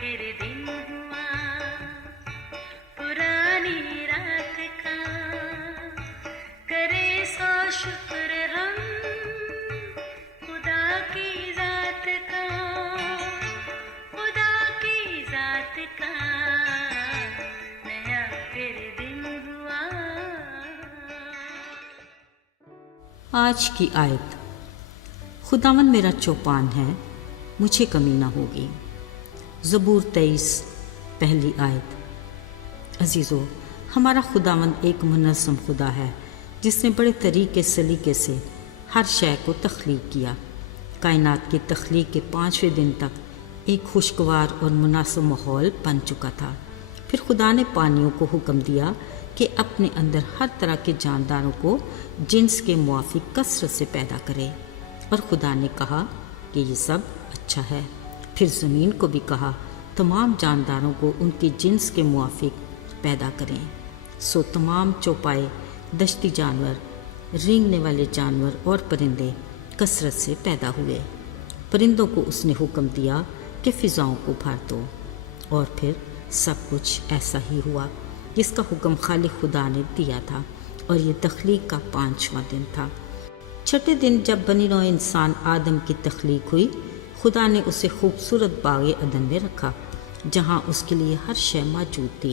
फिर दिन हुआ पुरानी रात का, करे सो शुक्र हम खुदा की जात का, खुदा की जात का, नया फिर दिन हुआ। आज की आयत। खुदावन मेरा चौपान है, मुझे कमी ना होगी। ज़बूर 23 पहली आयत। अजीज़ों, हमारा खुदावन एक मुनज़्ज़म खुदा है जिसने बड़े तरीके सलीके से हर शय को तख्लीक किया। कायनात की तख्लीक के 5वें दिन तक एक खुशगवार और मुनासिब माहौल बन चुका था। फिर खुदा ने पानियों को हुक्म दिया कि अपने अंदर हर तरह के जानदारों को जिन्स के मुआफिक कसरत से पैदा करे, और खुदा ने कहा कि ये सब अच्छा है। फिर ज़मीन को भी कहा तमाम जानदारों को उनके जिन्स के मुआफिक पैदा करें। सो तमाम चौपाए, दश्ती जानवर, रेंगने वाले जानवर और परिंदे कसरत से पैदा हुए। परिंदों को उसने हुक्म दिया कि फ़िज़ाओं को भर दो, और फिर सब कुछ ऐसा ही हुआ जिसका हुक्म खालिक खुदा ने दिया था, और ये तख्लीक का 5वां दिन था। छठे दिन जब बनी नौ इंसान आदम की तख्लीक हुई, खुदा ने उसे खूबसूरत बाग़े अदन में रखा जहाँ उसके लिए हर शय मौजूद थी।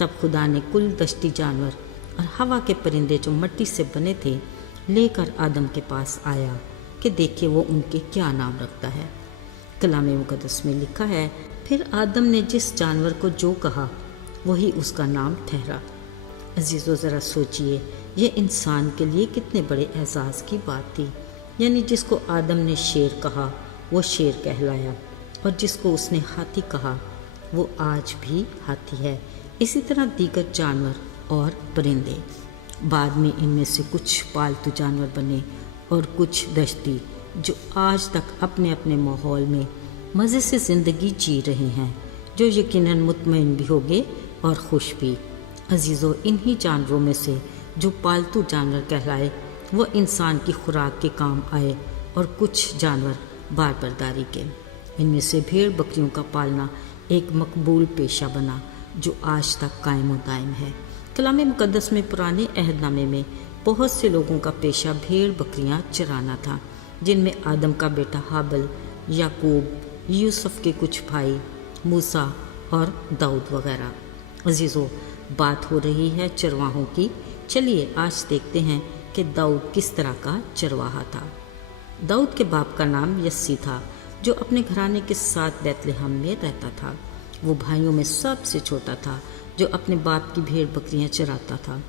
तब खुदा ने कुल दश्ती जानवर और हवा के परिंदे जो मिट्टी से बने थे लेकर आदम के पास आया कि देखे वो उनके क्या नाम रखता है। कलाम मुक़द्दस में लिखा है, फिर आदम ने जिस जानवर को जो कहा वही उसका नाम ठहरा। अजीज़ों, ज़रा सोचिए, ये इंसान के लिए कितने बड़े एहसास की बात थी। यानी जिसको आदम ने शेर कहा वो शेर कहलाया, और जिसको उसने हाथी कहा वो आज भी हाथी है। इसी तरह दीगर जानवर और परिंदे। बाद में इनमें से कुछ पालतू जानवर बने और कुछ दश्ती, जो आज तक अपने अपने माहौल में मज़े से ज़िंदगी जी रहे हैं, जो यकीनन मुतमईन भी होंगे और खुश भी। अजीज़ों, इन्हीं जानवरों में से जो पालतू जानवर कहलाए वो इंसान की खुराक के काम आए, और कुछ जानवर बारबरदारी के। इनमें से भेड़ बकरियों का पालना एक मकबूल पेशा बना जो आज तक कायम और दायम है। कलाम मुक़द्दस में पुराने अहदनामे में बहुत से लोगों का पेशा भेड़ बकरियां चराना था, जिनमें आदम का बेटा हाबिल, याकूब, यूसुफ के कुछ भाई, मूसा और दाऊद वगैरह। अजीज़ों, बात हो रही है चरवाहों की। चलिए आज देखते हैं कि दाऊद किस तरह का चरवाहा था। दाऊद के बाप का नाम यस्सी था, जो अपने घराने के साथ बैतलहम में रहता था। वो भाइयों में सबसे छोटा था, जो अपने बाप की भेड़ बकरियां चराता था।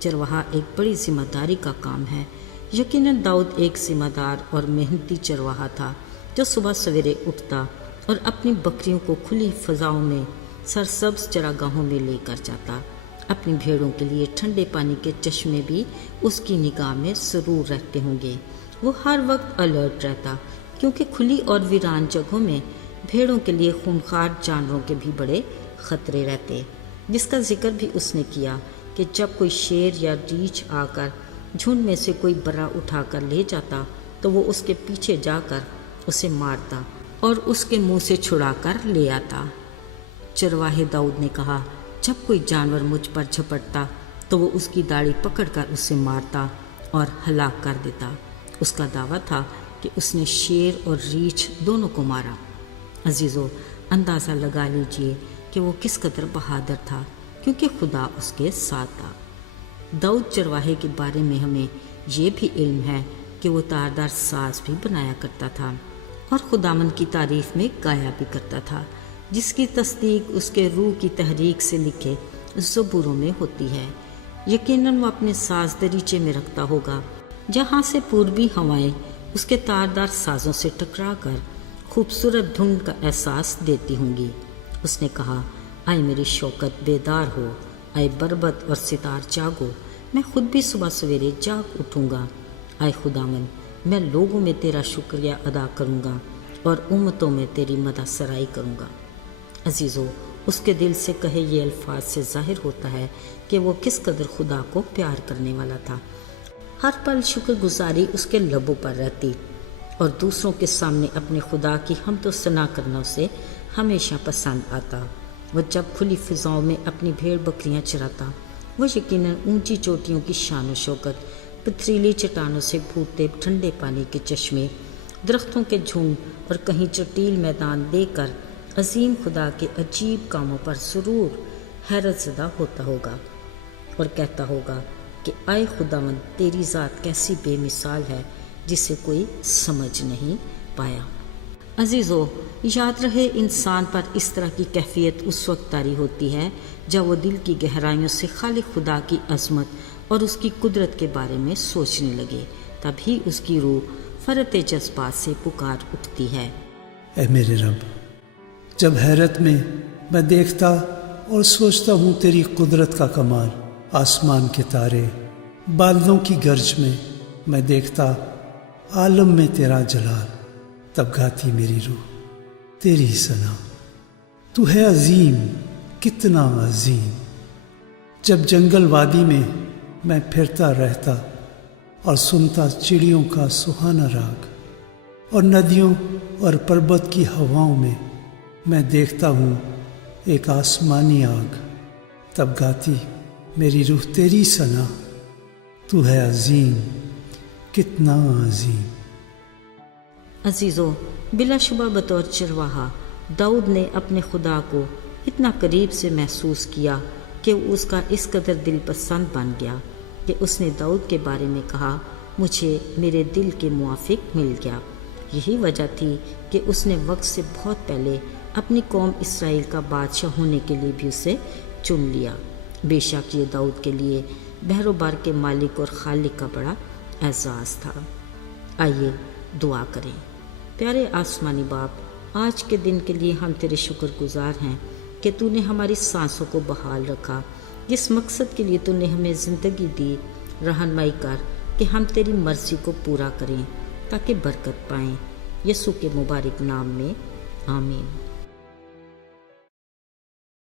चरवाहा एक बड़ी जिम्मेदारी का काम है। यकीनन दाऊद एक जिम्मेदार और मेहनती चरवाहा था, जो सुबह सवेरे उठता और अपनी बकरियों को खुली फ़ज़ाओं में सरसब्ज़ चरागाहों में लेकर जाता। अपनी भेड़ों के लिए ठंडे पानी के चश्मे भी उसकी निगाह में ज़रूर रहते होंगे। वो हर वक्त अलर्ट रहता, क्योंकि खुली और वीरान जगहों में भेड़ों के लिए खूंखार जानवरों के भी बड़े ख़तरे रहते, जिसका जिक्र भी उसने किया कि जब कोई शेर या रीछ आकर झुंड में से कोई बर्रा उठाकर ले जाता तो वो उसके पीछे जाकर उसे मारता और उसके मुंह से छुड़ाकर ले आता। चरवाहे दाऊद ने कहा, जब कोई जानवर मुझ पर झपटता तो वो उसकी दाढ़ी पकड़कर उसे मारता और हलाक कर देता। उसका दावा था कि उसने शेर और रीछ दोनों को मारा। अजीज़ों, अंदाज़ा लगा लीजिए कि वो किस कदर बहादुर था, क्योंकि खुदा उसके साथ था। दाऊद चरवाहे के बारे में हमें ये भी इल्म है कि वो तारदार साज भी बनाया करता था और खुदामंद की तारीफ़ में गाया भी करता था, जिसकी तस्दीक उसके रूह की तहरीक से लिखे ज़बूरों में होती है। यकीनन वो अपने साज दरीचे में रखता होगा, जहाँ से पूर्वी हवाएं उसके तारदार साज़ों से टकरा कर खूबसूरत धुन का एहसास देती होंगी। उसने कहा, आए मेरी शौकत बेदार हो, आए बरबत और सितार जागो, मैं खुद भी सुबह सवेरे जाग उठूँगा। आए खुदावन, मैं लोगों में तेरा शुक्रिया अदा करूँगा और उम्मतों में तेरी मदद सराई करूँगा। अजीज़ों, उसके दिल से कहे ये अल्फाज से ज़ाहिर होता है कि वो किस कदर खुदा को प्यार करने वाला था। हर पल शुक्रगुजारी उसके लबों पर रहती। اور دوسروں کے سامنے اپنے خدا کی حمد و ثنا کرنا اسے ہمیشہ پسند آتا۔ وہ جب کھلی فضاؤں میں اپنی بھیڑ بکریاں چراتا، وہ یقیناً اونچی چوٹیوں کی شان و شوکت، پتھریلی چٹانوں سے پھوٹتے ٹھنڈے پانی کے چشمے، درختوں کے جھنڈ اور کہیں چٹیل میدان دیکھ کر عظیم خدا کے عجیب کاموں پر ضرور حیرت زدہ ہوتا ہوگا اور کہتا ہوگا کہ آئے خداوند، تیری ذات کیسی بے مثال ہے جسے کوئی سمجھ نہیں پایا۔ عزیزو، یاد رہے انسان پر اس طرح کی کیفیت اس وقت طاری ہوتی ہے جب وہ دل کی گہرائیوں سے خالق خدا کی عظمت اور اس کی قدرت کے بارے میں سوچنے لگے، تبھی اس کی روح فرط جذبات سے پکار اٹھتی ہے۔ اے میرے رب، جب حیرت میں دیکھتا اور سوچتا ہوں تیری قدرت کا کمال، آسمان کے تارے، بادلوں کی گرج میں دیکھتا عالم میں تیرا جلال، تب گاتی میری روح تیری ثنا۔ تو ہے عظیم، کتنا عظیم۔ جب جنگل وادی میں پھرتا رہتا اور سنتا چڑیوں کا سہانا راگ، اور ندیوں اور پربت کی ہواؤں میں دیکھتا ہوں ایک آسمانی آگ، تب گاتی میری روح تیری ثنا۔ تو ہے عظیم، کتنا عظیم۔ عزیزو، بلا شبہ بطور چرواہا داؤد نے اپنے خدا کو اتنا قریب سے محسوس کیا کہ وہ اس کا اس قدر دل پسند بن گیا کہ اس نے داؤد کے بارے میں کہا، مجھے میرے دل کے موافق مل گیا۔ یہی وجہ تھی کہ اس نے وقت سے بہت پہلے اپنی قوم اسرائیل کا بادشاہ ہونے کے لیے بھی اسے چن لیا۔ بے شک یہ داؤد کے لیے بحر و بار کے مالک اور خالق کا بڑا اعزاز تھا۔ آئیے دعا کریں۔ پیارے آسمانی باپ، آج کے دن کے لیے ہم تیرے شکر گزار ہیں کہ تو نے ہماری سانسوں کو بحال رکھا، جس مقصد کے لیے تو نے ہمیں زندگی دی۔ رہنمائی کر کہ ہم تیری مرضی کو پورا کریں تاکہ برکت پائیں۔ یسوع کے مبارک نام میں آمین۔